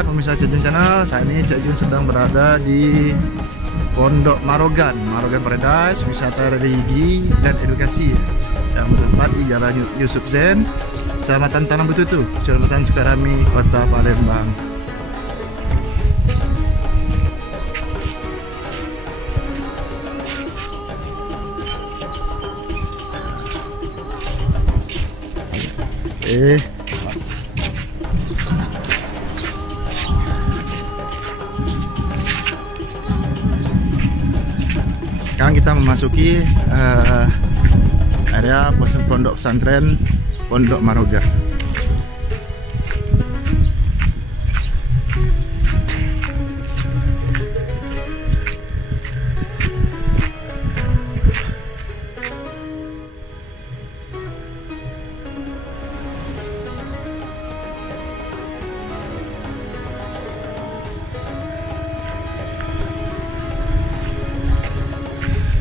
Hai pemirsa Cek Jun Channel, saat ini Cek Jun sedang berada di Pondok Marogan, Marogan Paradise, wisata religi dan edukasi yang bertempat di Jalan Yusuf Zain, Kecamatan Tanah Betutu, Kecamatan Sukarami, Kota Palembang. Sekarang kita memasuki area pondok pesantren Pondok Marogan.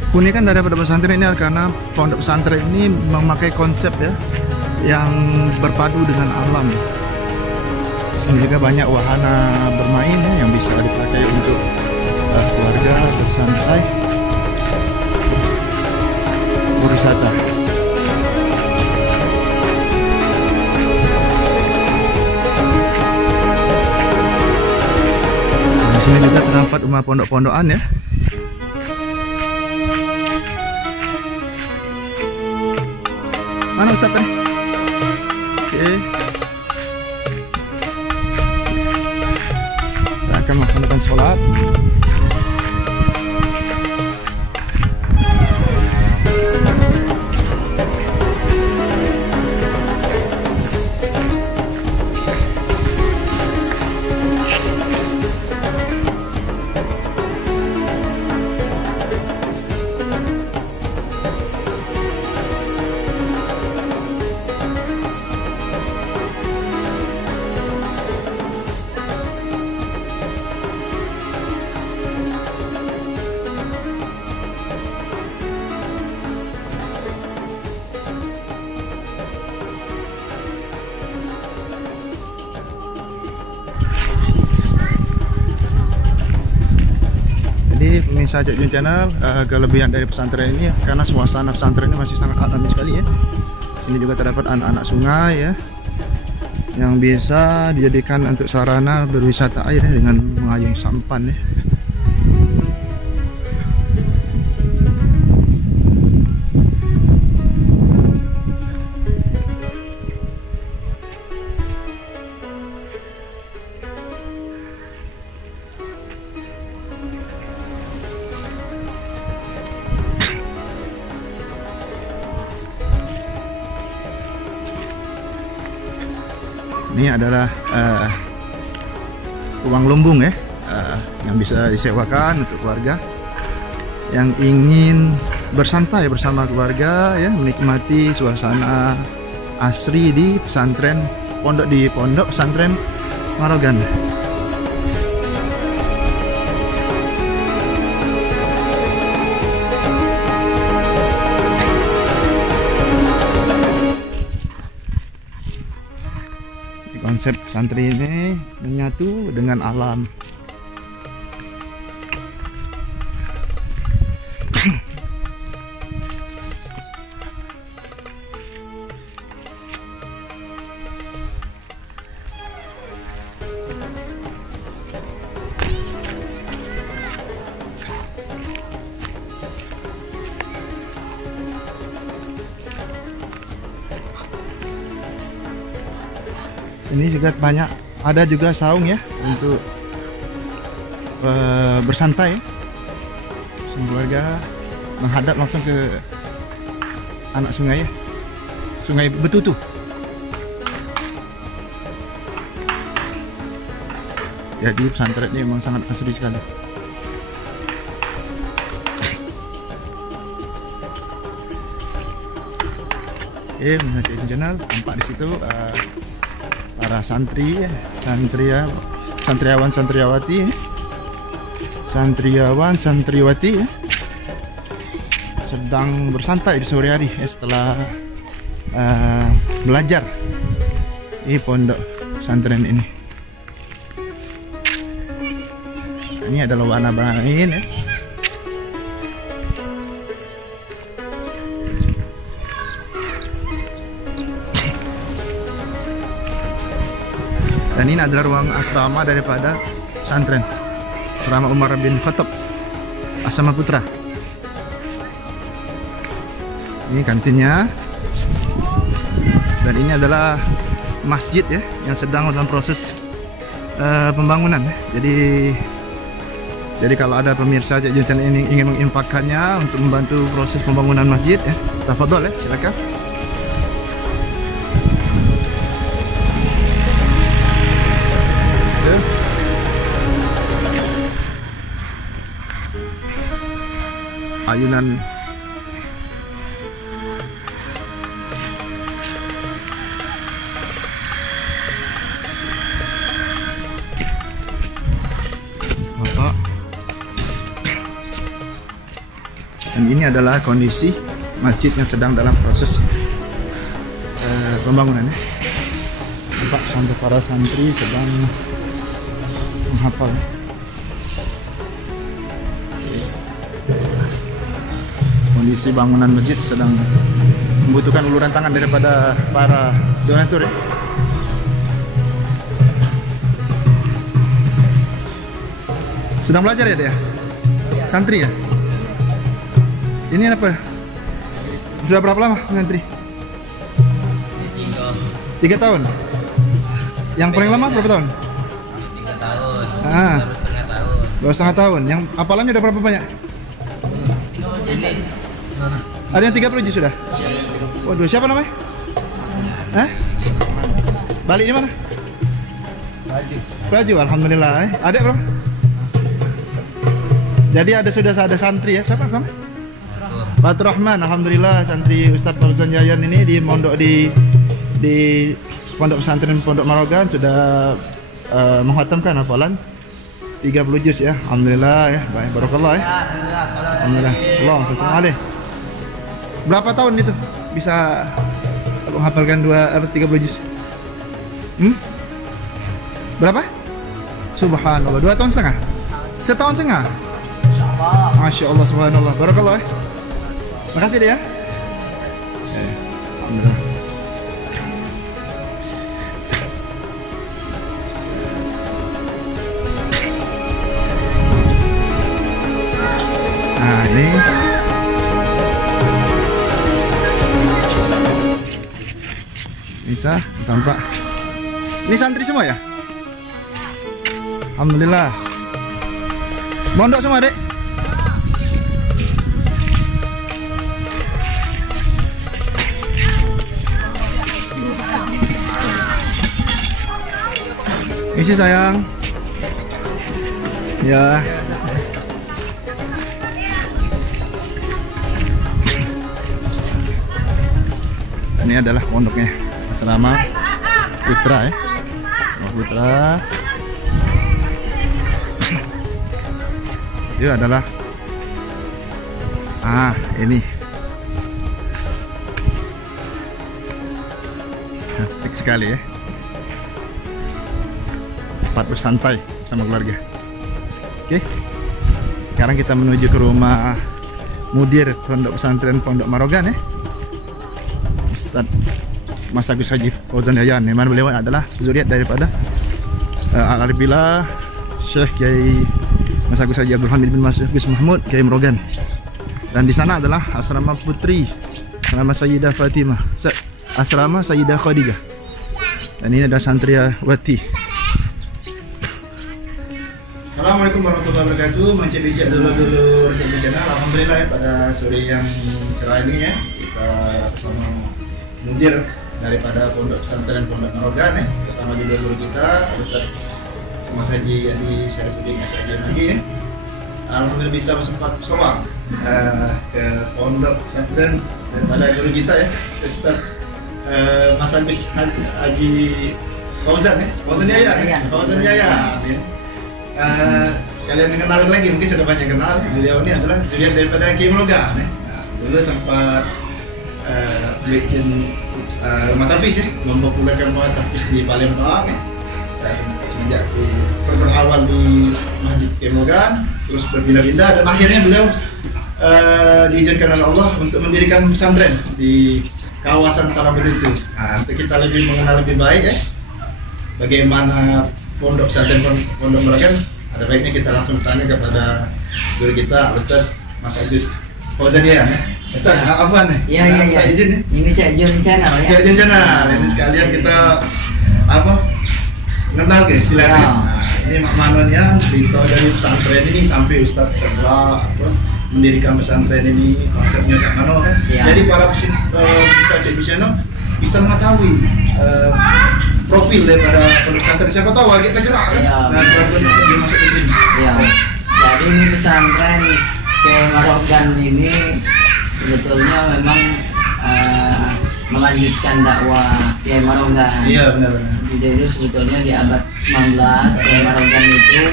Keunikan dari pondok pesantren ini karena pondok pesantren ini memakai konsep ya yang berpadu dengan alam. Sini juga banyak wahana bermain ya, yang bisa dipakai untuk keluarga bersantai berwisata. Di sini juga terdapat rumah pondok-pondokan ya. Mana Ustaz tadi? Oke. Kita akan melakukan sholat. Jadi pemirsa Cek Jun Channel, kelebihan dari pesantren ini karena suasana pesantren ini masih sangat alami sekali ya. Sini juga terdapat anak-anak sungai ya, yang bisa dijadikan untuk sarana berwisata air ya, dengan mengayung sampan ya. Ini adalah ruang lumbung ya, yang bisa disewakan untuk keluarga yang ingin bersantai bersama keluarga ya, menikmati suasana asri di pesantren pondok pesantren Marogan. Konsep santri ini menyatu dengan alam. Ini juga banyak, ada juga saung ya untuk bersantai sama keluarga, menghadap langsung ke anak sungai ya, Sungai Betutu. Jadi pesantren ini memang sangat asri sekali. Cek Jun Channel, tampak di situ para santri ya, santriawan santriawati ya, sedang bersantai di sore hari ya, setelah belajar di pondok pesantren ini. Ini adalah warna lain ya. Dan ini adalah ruang asrama daripada pesantren, asrama Umar bin Khattab Asama Putra. Ini kantinnya. Dan ini adalah masjid ya, yang sedang dalam proses pembangunan. Jadi kalau ada pemirsa Cek Jun channel ini ingin menginfakkannya untuk membantu proses pembangunan masjid ya, tafadhol ya, silakan. Ayunan Bapak. Dan ini adalah kondisi masjid yang sedang dalam proses pembangunan ya. Bapak sampai para santri sedang menghafal. Kondisi bangunan masjid sedang membutuhkan uluran tangan daripada para donatur ya. Sedang belajar ya dia? Santri ya? Ini apa? Sudah berapa lama ngantri? 3 tahun. Yang paling lama berapa tahun? 3 tahun. Baru setengah tahun. Yang hafalannya udah berapa banyak? Ada yang 30 juz sudah? Waduh, siapa namanya? Hah? Balik di mana? Baju, alhamdulillah. Adik bro? Jadi sudah ada santri ya? Siapa namanya? Batur Rahman, alhamdulillah santri Ustadz Fauzan Yayan ini di mondok di pondok pesantren Pondok Marogan sudah menghatamkan hafalan 30 juz ya. Alhamdulillah ya. Baik, barakallah ya. Alhamdulillah. Allahumma shalli alaihi. Berapa tahun itu bisa menghafalkan 30 juz? Berapa? Subhanallah, 2 tahun setengah? Setahun setengah? Masya Allah, subhanallah, barakallah ya. Makasih deh ya. Alhamdulillah. Nah ini bisa tampak. Ini santri semua ya? Alhamdulillah. Mondok semua dek? Isi sayang. Ya. Ini adalah pondoknya, asrama Putra ya. Putra. Itu adalah ini. Cantik sekali ya. Tempat bersantai bersama keluarga. Oke. Sekarang kita menuju ke rumah mudir Pondok Pesantren Pondok Marogan ya. Ustadz Mas Agus Haji Fauzan Yayan, yang mana beliau adalah zuriat daripada Al-Arbillah Syekh Kiai Mas Agus Haji Abdul Hamid bin Mas Agus Mahmud Kiai Marogan. Dan di sana adalah asrama putri, asrama Sayyidah Fatimah, asrama Sayyidah Khadijah. Dan ini ada santriwati. Assalamualaikum warahmatullahi wabarakatuh. Mencari dulu channel. Alhamdulillah ya, pada sore yang cerah ini ya, kita bersama mudir daripada Pondok Pesantren Pondok Marogan ya, bersama juga guru kita Ustaz Mas Haji Adi Syarifuddin Saja lagi ya. Alhamdulillah bisa bersempat soal ke Pondok Pesantren daripada guru kita ya, Ustaz Mas Agus Haji Fauzan ya, Fauzan Yayan ya. Sekalian mengenalin lagi, mungkin sudah banyak kenal. Beliau ini adalah zuriat daripada Kiai Marogan ya. Dulu sempat bikin rumah tapis ya, mempopulerkan rumah tapis di Palembang ya. Semenjak di awal di Masjid Kiai Marogan, terus berpindah-pindah dan akhirnya beliau diizinkan oleh Allah untuk mendirikan pesantren di kawasan Tarambedu itu. Nah, untuk kita lebih mengenal lebih baik ya bagaimana pondok pesantren Pondok Marogan, ada baiknya kita langsung tanya kepada guru kita Ustaz Mas Agus Fauzania ya. Ustaz, apa nih? Iya. Izin ya. Ini Cak Jun Channel ya. Cak Jun Channel. Ini sekalian kita apa? Kenal ke istilahnya. Ya. Nah, ini Mak Manon ya, cerita dari pesantren ini sampai Ustaz tergerak mendirikan pesantren ini, konsepnya Cak Mano kan. Ya. Jadi para peserta Cak Jun Channel bisa mengetahui profil daripada pondok pesantren, siapa tahu kita gerak kan. Ya. Nah, sebelum dia masuk ke sini. Iya. Jadi ini pesantren Kiai Marogan ini sebetulnya memang melanjutkan dakwah Kiai Marogan. Iya benar-benar. Jadi sebetulnya di abad 19 Kiai Marogan itu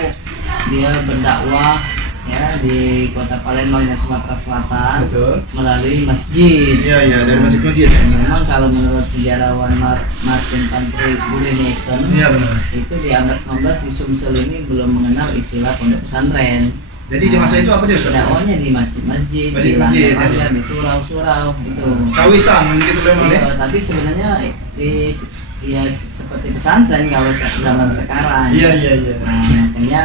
dia berdakwah ya di kota Palembang dan Sumatera Selatan. Betul. Melalui masjid. Iya dari masjid. Memang kalau menurut sejarawan Martin Pantry Burinesen, iya benar. itu di abad 19 di Sumsel ini belum mengenal istilah pondok pesantren. Jadi di masa itu apa dia Ustaz? Dakwahnya di masjid-masjid, di Masjid-masjid, lantai ya. di surau-surau itu. Kawisan gitu memang ya. Tapi sebenarnya ya seperti pesantren kalau zaman sekarang. Iya. Nah, makanya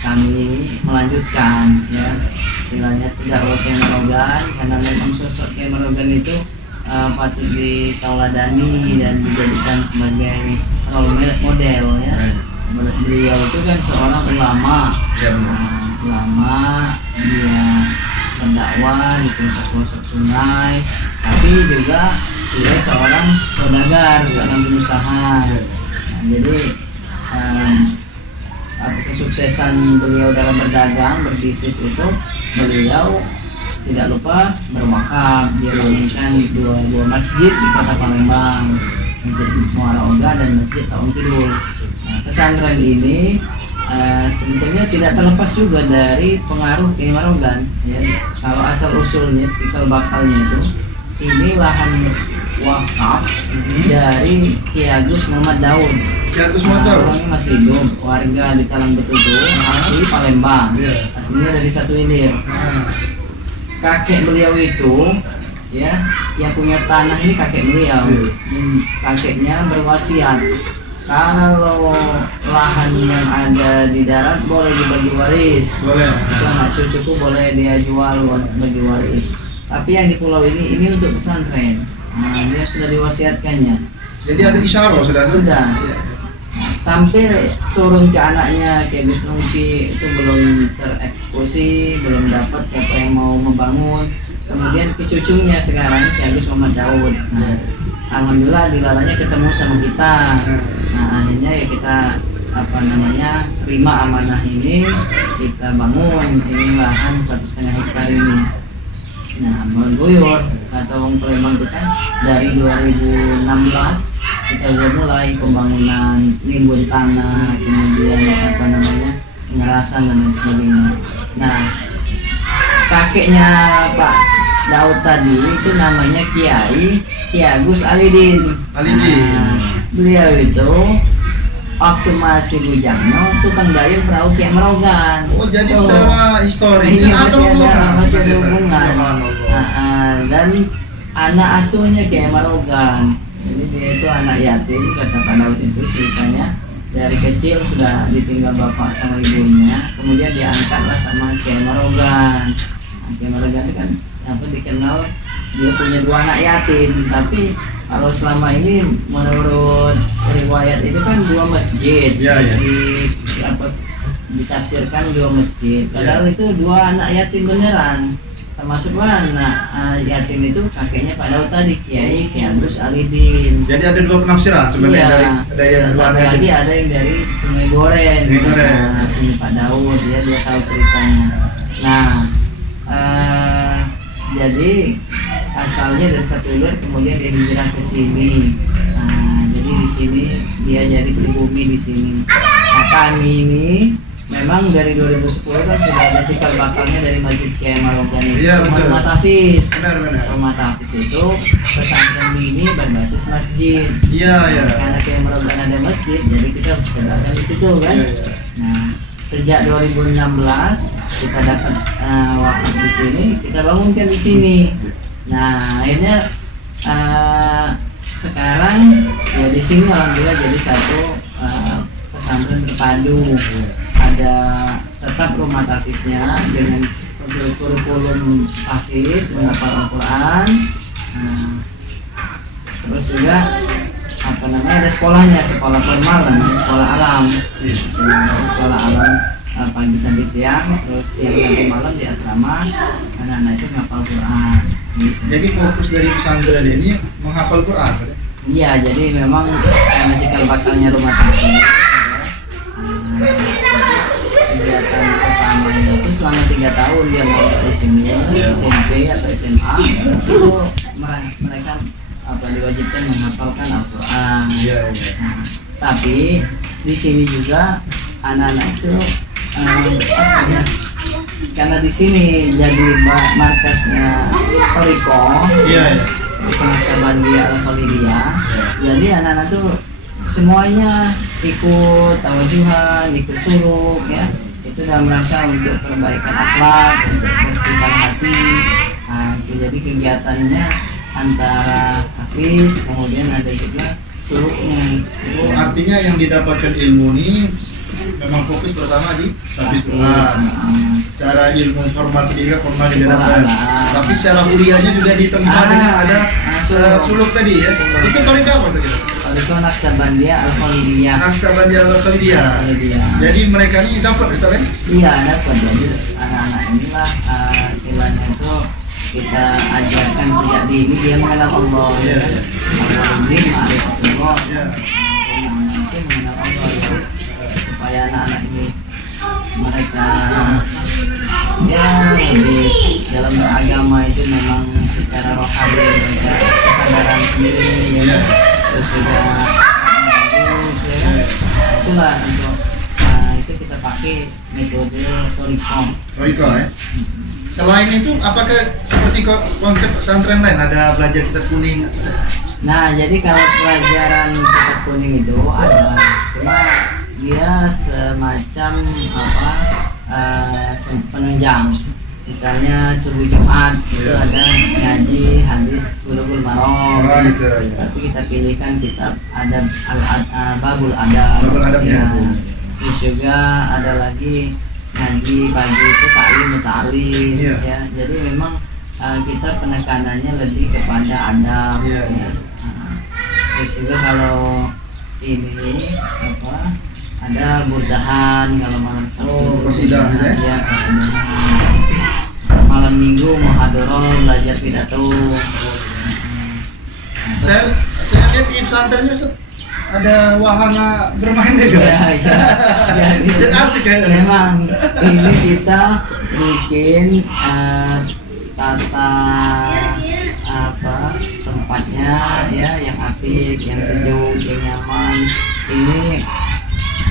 kami melanjutkan ya istilahnya dakwah Kiai Marogan, karena memang sosok Kiai Marogan itu patut ditauladani dan dijadikan sebagai role model ya. Beliau itu kan seorang ulama, Ya, ulama, dia berdakwah di pelosok-pelosok sungai, tapi juga dia seorang saudagar, seorang pengusaha. Nah, jadi kesuksesan beliau dalam berdagang, berbisnis itu beliau tidak lupa berwakaf. Dia bangunkan dua masjid di kota Palembang, Masjid Muara Oga dan Masjid Taung Kidul. Nah, pesantren ini sebetulnya tidak terlepas juga dari pengaruh Kiai Marogan ya. Kalau asal usulnya cikal bakalnya itu ini lahan wakaf dari Ki Agus Muhammad Daud. Ki Agus Muhammad Daud orangnya masih hidup, warga di Talang Betutu, asli Palembang. Aslinya dari Satu Ilir. Kakek beliau itu ya yang punya tanah ini kakek beliau. Kakeknya berwasiat kalau lahan yang ada di darat boleh dibagi waris. Boleh. Itu anak cucuku boleh dia jual bagi waris. Tapi yang di pulau ini untuk pesantren. Nah, dia sudah diwasiatkannya. Jadi ada isyarah sudah. Nah, tampil turun ke anaknya kayak Gus Nungsi itu belum tereksekusi, belum dapat siapa yang mau membangun. Kemudian ke cucunya sekarang kayak Gus Muhammad Daud. Nah, alhamdulillah dilalanya ketemu sama kita. Nah, akhirnya ya kita terima amanah ini, kita bangun ini lahan 1,5 hektar ini. Nah, mengguyur atau Palembang kita dari 2016 kita sudah mulai pembangunan nimbun tanah, kemudian pengerasan dan lain sebagainya. Nah, kakeknya Pak Daud tadi itu namanya Kiai Agus Alidin. Nah, beliau itu waktu masih bujangnya tukang dayung perahu Kiai Marogan. Oh, jadi secara historis masih ada hubungan. Dan anak asuhnya Kiai Marogan. Jadi dia itu anak yatim, kata Pak Daud itu ceritanya. Dari kecil sudah ditinggal bapak sama ibunya, kemudian diangkatlah sama Kiai Marogan. Nah, Kiai Marogan itu kan dikenal dia punya 2 anak yatim, tapi kalau selama ini menurut riwayat itu kan 2 masjid. Ditafsirkan 2 masjid. Padahal itu 2 anak yatim beneran. Termasuklah anak yatim itu kakeknya Pak Daud tadi, Kiai Agus Alidin. Jadi ada 2 penafsiran sebenarnya dari yang satu lagi ada yang dari Sungai Goren. Ini Pak Daud dia tahu ceritanya. Nah, jadi asalnya dari Satu Ilir, kemudian dia hijrah ke sini. Nah, jadi di sini dia jadi pribumi di sini. Nah, kami ini memang dari 2010 kan sudah ada cikal bakalnya dari Masjid Kiai Marogan itu. Rumah Tafis. Rumah Tafis itu pesantren ini berbasis masjid. Karena Kiai Marogan ada masjid, jadi kita berdagang di situ kan. Nah, sejak 2016 kita dapat wakaf di sini, kita bangunkan di sini. Nah akhirnya sekarang ya di sini alhamdulillah jadi satu pesantren terpadu. Ada tetap rumah tafiznya dengan kurikulum hafiz menghafal Al-Quran. Terus juga ada sekolahnya, sekolah formal namanya sekolah alam. Sekolah alam pagi sampai siang, terus siang sampai malam di asrama anak-anak itu menghafal Quran. Jadi fokus dari pesantren ini menghafal Quran, kan? Iya, jadi memang karena cikal bakalnya rumah tangga. Kegiatan utamanya itu selama 3 tahun dia mau di sini, SMP atau SMA, itu mereka diwajibkan menghafalkan Al-Quran. Nah, tapi di sini juga anak-anak itu karena di sini jadi markasnya Toriko, Penaksabandia Al-Khalidiyah. Jadi anak-anak tuh semuanya ikut tawajuhan, ikut suluk ya. Itu dalam rangka untuk perbaikan akhlak, untuk bersihkan hati. Nah, itu jadi kegiatannya antara hafiz, kemudian ada juga suluknya. Oh, artinya yang didapatkan ilmu ini memang fokus pertama di tahfiz Quran. Secara ilmu formal pendidikan formal didapat. Tapi secara kuliahnya juga ditempa dengan ada suluk tadi ya. Itu toriko apa saja? Toriko Naksabandia Al-Khalidiyah. Naksabandia Al-Khalidiyah. Jadi mereka ini dapat misalnya? Iya, dapat. Jadi anak-anak inilah istilahnya itu kita ajarkan sejak dini dia mengenal Allah. Al-Azim, Ma'rifatullah. Itu mengenal Allah itu supaya anak-anak ini mereka ya lebih dalam beragama itu memang secara rohani mereka kesadaran sendiri ya. Terus juga bagus ya. Itulah untuk itu kita pakai metode Toriko ya. Selain itu, apakah seperti konsep pesantren lain ada belajar kitab kuning? Nah, jadi kalau pelajaran kitab kuning itu ada, cuma dia semacam penunjang. Misalnya subuh Jumat itu ada ngaji hadis Bulughul Maram. Tapi kita pilihkan kitab adab Babul Adab. Terus juga ada lagi ngaji pagi itu ta'lim ya. Jadi memang kita penekanannya lebih kepada adab ya. Terus juga kalau ini ada burdahan kalau malam Sabtu. Qasidah ya. Malam Minggu muhadharah belajar pidato. Saya lihat di pesantrennya ada wahana bermain juga. Iya. Jadi asik ya. Memang ini kita bikin tata tempatnya ya yang apik, yang sejuk, yang nyaman. Ini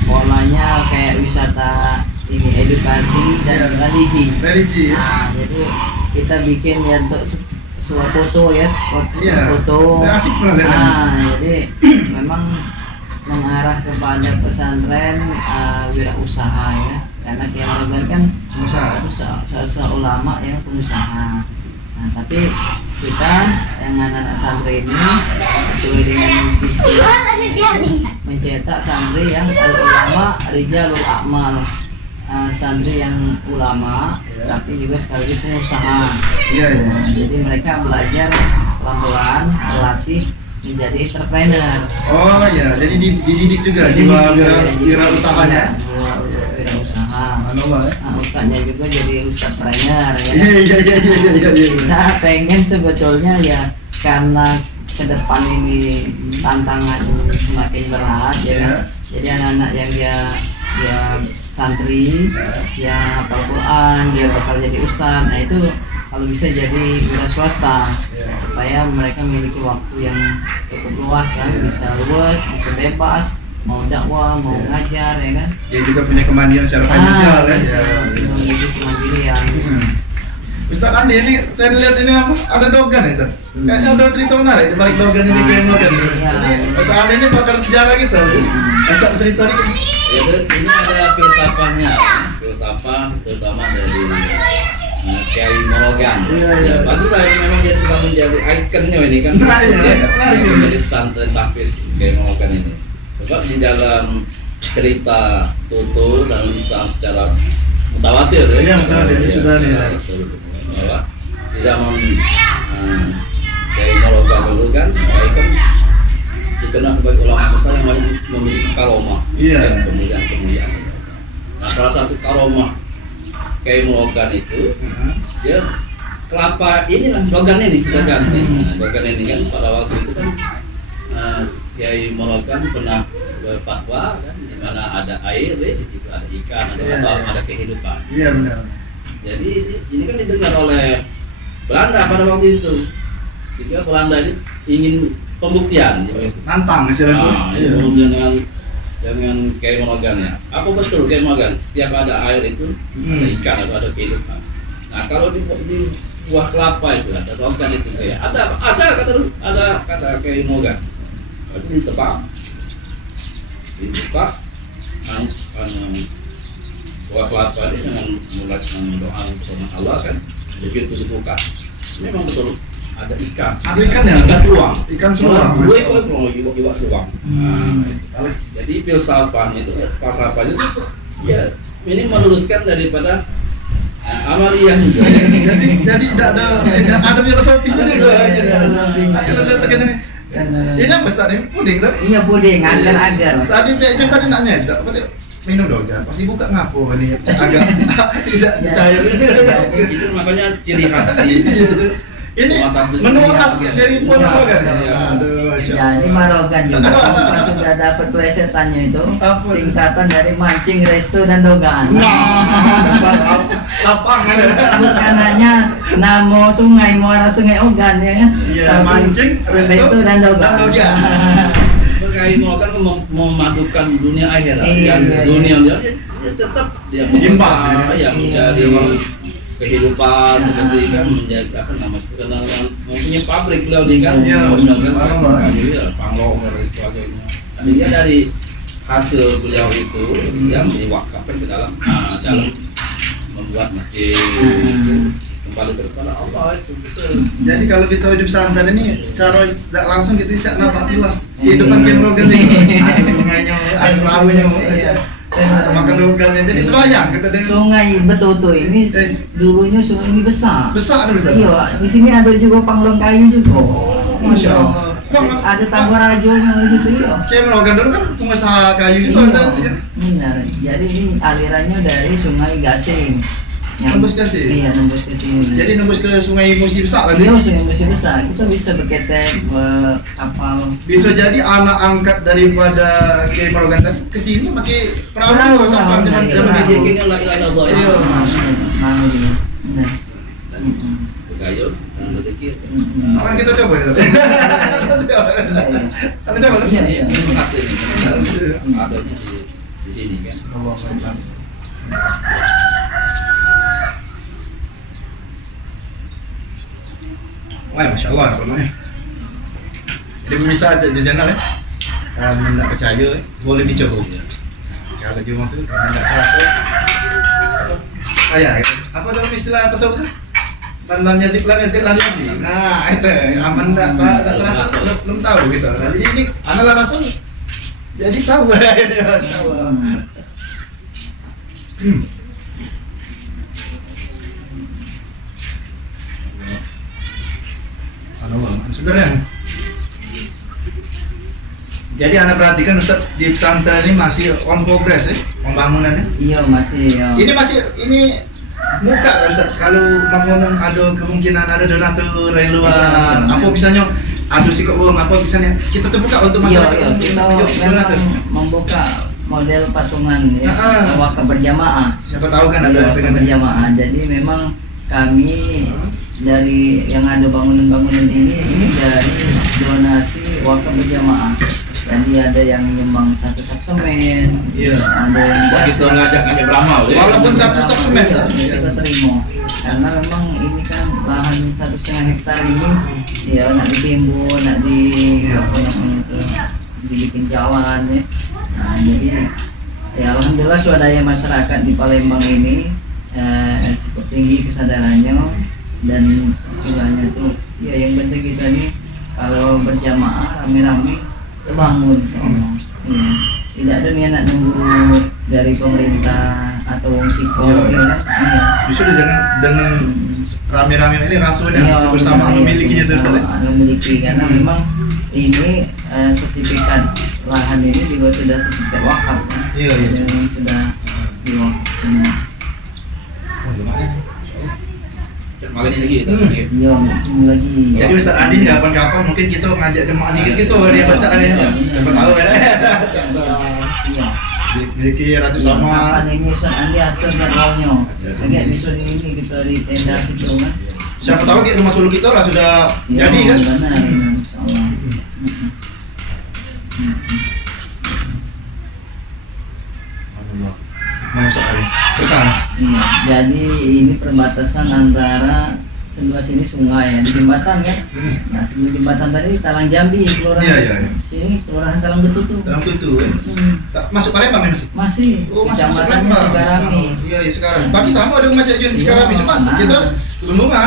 polanya kayak wisata ini edukasi dan religi. Nah, jadi kita bikin ya untuk sebuah foto ya, spot foto. Jadi memang mengarah kepada pesantren wirausaha ya, karena Kiai Marogan kan pengusaha ulama yang pengusaha. Nah, tapi kita yang anak-anak santri ini sesuai dengan visi mencetak santri yang ulama rijalul a'mal, santri yang ulama tapi juga sekaligus pengusaha. Jadi mereka belajar pelan-pelan melatih menjadi entrepreneur. Oh ya, jadi dididik juga jiwa wirausaha. Ustadznya juga jadi ustadz-trainer ya. Iya. Nah, pengen sebetulnya ya karena ke depan ini tantangan semakin berat ya. Jadi anak-anak yang dia santri, yang hafal Quran, dia bakal jadi ustadz. Nah, itu kalau bisa jadi wira swasta supaya mereka memiliki waktu yang cukup luas kan, bisa luas, bisa bebas, mau dakwah, mau ngajar ya kan. Dia juga punya kemandirian secara finansial ya. Memiliki kemandirian. Ustaz Andi, ini saya lihat ini apa? Ada dogan ya, Ustaz? Kayaknya ada cerita menarik di balik dogan ini, kayak dogan. Jadi Ustaz Andi ini pakar sejarah gitu. Baca cerita ini. Ya, ini ada filsafahnya, filsafah terutama dari Kiai Morogan. Ya, bagus lah ini memang jadi sudah menjadi ikonnya ini kan. Menjadi pesantren tahfiz Kiai Morogan ini. Sebab di dalam cerita Tutu dan Lisan secara mutawatir ya, sudah nih. Bahwa di zaman Kiai Morogan dulu kan, Kiai kan dikenal sebagai ulama besar yang memiliki karomah, kemuliaan. Nah, salah satu karomah Kiai Morogan itu, dia kelapa inilah dogan ini. Nah, dogan ini kan pada waktu itu kan Kiai Morogan pernah berfatwa kan, di mana ada air, di situ ada ikan, ada kehidupan. Iya benar. Jadi ini kan didengar oleh Belanda pada waktu itu. Jika Belanda ini ingin pembuktian, Nantang istilahnya. Dengan Kiai Morogan ya. Apa betul Kiai Morogan? Setiap ada air itu ada ikan atau ada kehidupan. Nah, kalau di buah kelapa itu ada dogan itu kayak ada kata Kiai Morogan. Itu ditebak, dibuka, buah kelapa ini dengan mulai mendoa kepada Allah kan, begitu dibuka, memang betul ada ikan. Ada ikan ya? Ikan seluang. Dua iwak seluang. Jadi filsafahnya itu, falsafahnya itu, ya ini meluruskan daripada amaliyah juga. Jadi tidak ada filosofinya juga. Ini apa Ustaz? Ini puding kan? Iya puding, agar-agar. Tadi ceknya tadi nanya, minum dong jangan. Pasti buka ngapo ini agak tidak cair. Itu makanya ciri khas di ini menu khas dari Pulau Marogan. Aduh, ya ini Marogan juga. Pas sudah dapat plesetannya itu singkatan dari mancing, resto dan dogan. Lapangan. Bukan hanya nama sungai, muara sungai Ogan ya kan? Iya, mancing, resto dan dogan. Kiai Morogan memadukan dunia akhirat dan dunia dia tetap dia mencari kehidupan seperti kan menjadi apa nama mempunyai pabrik beliau nih kan, panglong dan sebagainya. Tapi dia dari hasil beliau itu yang diwakafkan ke dalam membuat masjid kembali kepada Allah itu betul. Jadi kalau kita hidup pesantren ini secara tidak langsung kita tidak nampak jelas kehidupan Kiai Morogan ini. Ada sungainya, ada perahunya, makan dogannya. Jadi terbayang kita dengan Sungai Betutu ini dulunya sungai ini besar. Besar. Iya, di sini ada juga panglong kayu juga. Masya Allah. Ada Tanggarajonya di situ ya. Kiai Morogan dulu kan pengusaha kayu itu asalnya. Benar. Jadi ini alirannya dari Sungai Gasing. Nembus ke sini. Iya, nembus ke sini. Jadi nembus ke Sungai Musi besar lagi. Iya, Sungai Musi besar. Kita bisa berketek kapal. Bisa jadi anak angkat daripada Kiai Morogan tadi ke sini pakai perahu sampai zaman dia kayaknya la ilaha illallah. Iya. Mau ini. Nah. Gayung dan rezeki. Aman kita coba itu. Kita coba. Iya. Ini hasil ini. Adanya di sini kan. Wah, Masya Allah, jadi pemirsa channel ya, kalau tidak percaya boleh dicoba. Kalau cuma tu tidak terasa, kayak apa dalam istilah tasawuf? Pandangnya si pelan nanti lagi. Nah itu aman tak terasa, belum tahu gitu. Jadi ini analah rasa, jadi tahu. Sebenarnya jadi Anda perhatikan Ustaz di pesantren ini masih on progress ya pembangunannya. Iya masih ya. Ini muka kan Ustaz kalau ngomong ada kemungkinan ada donatur dari luar apa misalnya ada sikap uang apa misalnya kita terbuka untuk masyarakat kita memang membuka model patungan ya wakaf berjamaah. Siapa tahu kan ada wakaf berjamaah. Jadi memang kami dari yang ada bangunan-bangunan ini dari donasi wakaf berjamaah. Jadi ada yang nyumbang 1 sak semen, ada yang begitu ngajak beramal ya. Walaupun 1 sak semen kita terima. Karena memang ini kan lahan 1,5 hektar ini ya nak ditimbun, nak dibikin jalan ya. Nah, jadi Ya alhamdulillah swadaya masyarakat di Palembang ini cukup tinggi kesadarannya, dan istilahnya tuh ya yang penting kita nih kalau berjamaah rame-rame bangun insyaallah. Ya. Tidak ada niat nunggu dari pemerintah atau wong sipol ya kan. Iya. Justru dengan rame-rame ini rasanya bersama memilikinya terus. Memiliki karena memang ini sertifikat lahan ini juga sudah sertifikat wakaf kan. Iya. Yang sudah diwakafkan. Makanya lagi itu. Iya, masih lagi. Jadi Ustaz Adi kapan-kapan mungkin kita ngajak jemaah dikit gitu dia bacaan ini. Siapa tahu ya. Iya. Memiliki ratu sama. Kapan ini Ustaz Andi atur jadwalnya. Saya bisa ini kita di tenda situ kan. Siapa tahu kita rumah suluk kita lah sudah jadi kan. Benar, insyaallah. Bukan. Iya, jadi ini perbatasan antara sebelah sini sungai ya, di jembatan ya. Nah sebelum jembatan tadi Talang Jambi, kelurahan. Iya. Sini kelurahan Talang Betutu. Dalam itu. Masuk Palembang ini masih. Masih. Oh, masuk Kecamatannya Palembang. Sukarami. Iya, sekarang. Berarti sama ada rumah Cik Jun Sukarami cuma kita Bunga.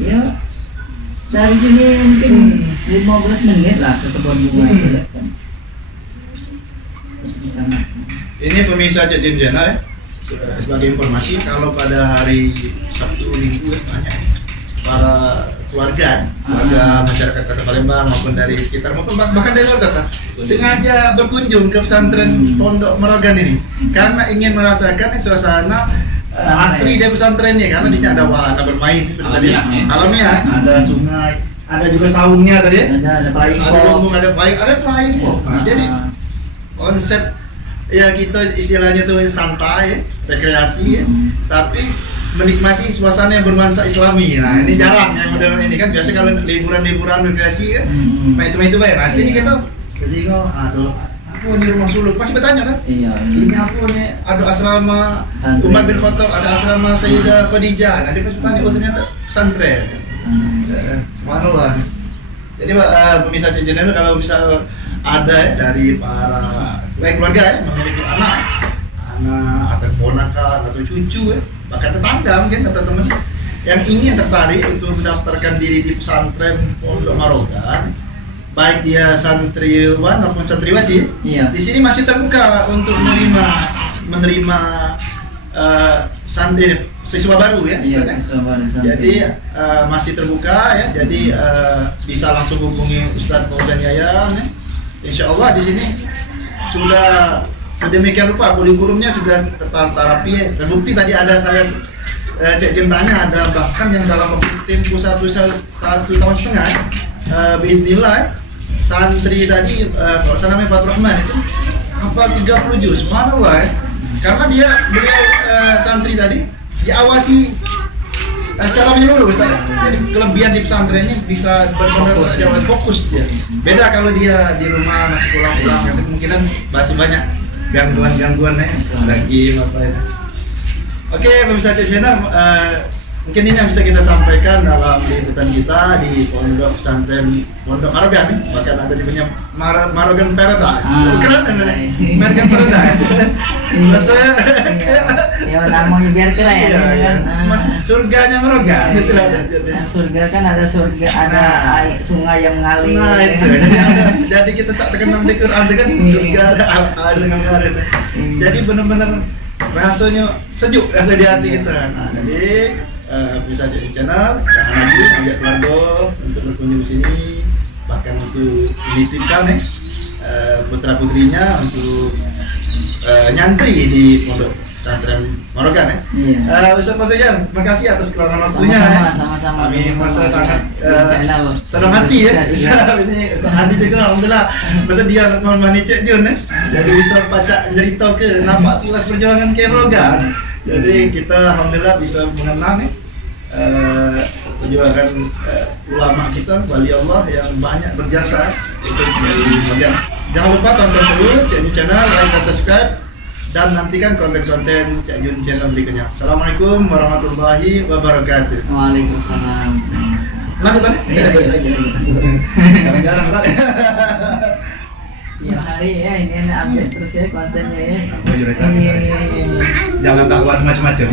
Iya. Dari sini mungkin 15 menit lah ke kebun bunga itu kan. Di sana. Ini pemirsa Cik Jun Channel ya. Sebagai informasi, kalau pada hari Sabtu Minggu banyak para keluarga masyarakat Kota Palembang maupun dari sekitar maupun bahkan dari luar kota sengaja berkunjung ke pesantren Pondok Marogan ini karena ingin merasakan suasana asli dari pesantrennya, karena di sini ada wahana bermain alamiah, ada sungai, ada juga saungnya tadi, ada lumbung, ada flying fox. Jadi konsep ya kita istilahnya tuh santai, rekreasi ya, tapi menikmati suasana yang bernuansa Islami. Nah ini jarang yang model ini kan, biasa kalau liburan rekreasi ya, main itu baik. Nah sini kita jadi aduh aku di rumah suluk pasti bertanya kan, ini aku nih ada asrama Umar bin Khattab, ada asrama Sayyidah Khadijah. Nah dia pasti bertanya, oh ternyata pesantren. Subhanallah. Jadi pemirsa channel kalau misal ada ya, dari para keluarga ya, memiliki anak atau ponakan atau cucu ya, bahkan tetangga mungkin atau teman yang ingin tertarik untuk mendaftarkan diri di pesantren Pondok Marogan, baik dia santriwan maupun santriwati, di sini masih terbuka untuk menerima siswa baru ya. Siswa baru. Jadi masih terbuka ya, jadi bisa langsung hubungi Ustadz Maulana Yayan ya. Insya Allah di sini sudah sedemikian rupa kurikulumnya sudah terapi ya. Terbukti tadi ada saya Cek Jun tanya, ada bahkan yang dalam waktu tempo satu tahun setengah bismillah santri tadi kalau saya namanya Pak Rahman itu hafal 30 juz, subhanallah ya. Karena beliau santri tadi diawasi secara menyeluruh Ustaz. Jadi kelebihan di pesantrennya bisa benar-benar fokus ya. Beda kalau dia di rumah masih pulang-pulang, nanti kemungkinan masih banyak gangguan-gangguannya lagi apa ya. Oke, pemirsa channel, mungkin ini yang bisa kita sampaikan dalam liputan kita di Pondok Pesantren Pondok Marogan. Bahkan ada juga Marogan Paradise. Keren kan? Marogan Paradise. Ya namanya biar keren kan. Surganya Marogan istilahnya. Surga kan ada surga, ada sungai yang mengalir. Nah itu. Jadi kita tak terkenal di Quran kan surga ada sungai mengalir. Jadi benar-benar rasanya sejuk rasa di hati kita. Nah, jadi bisa jadi channel, jangan lagi ngajak keluarga untuk berkunjung di sini, bahkan untuk menitipkan putra putrinya untuk nyantri di Pondok Pesantren Marogan ya. Ustaz Fauzan, terima kasih atas keluangan waktunya. Sama-sama. Kami merasa sangat senang hati ya. Ini Ustaz Adi juga alhamdulillah bersedia menemani Cek Jun ya. Jadi bisa baca cerita ke nampak tulas perjuangan ke Marogan. Jadi kita alhamdulillah bisa mengenang perjuangan ulama kita, wali Allah yang banyak berjasa untuk menjadi. Jangan lupa tonton terus Cek Jun Channel, like dan subscribe, dan nantikan konten-konten Cek Jun Channel berikutnya. Assalamualaikum warahmatullahi wabarakatuh. Waalaikumsalam. Lanjut tadi? Iya. Jarang-jarang tadi. tiap hari ya ini enak update terus ya kontennya ya. Jangan dakwah macam-macam.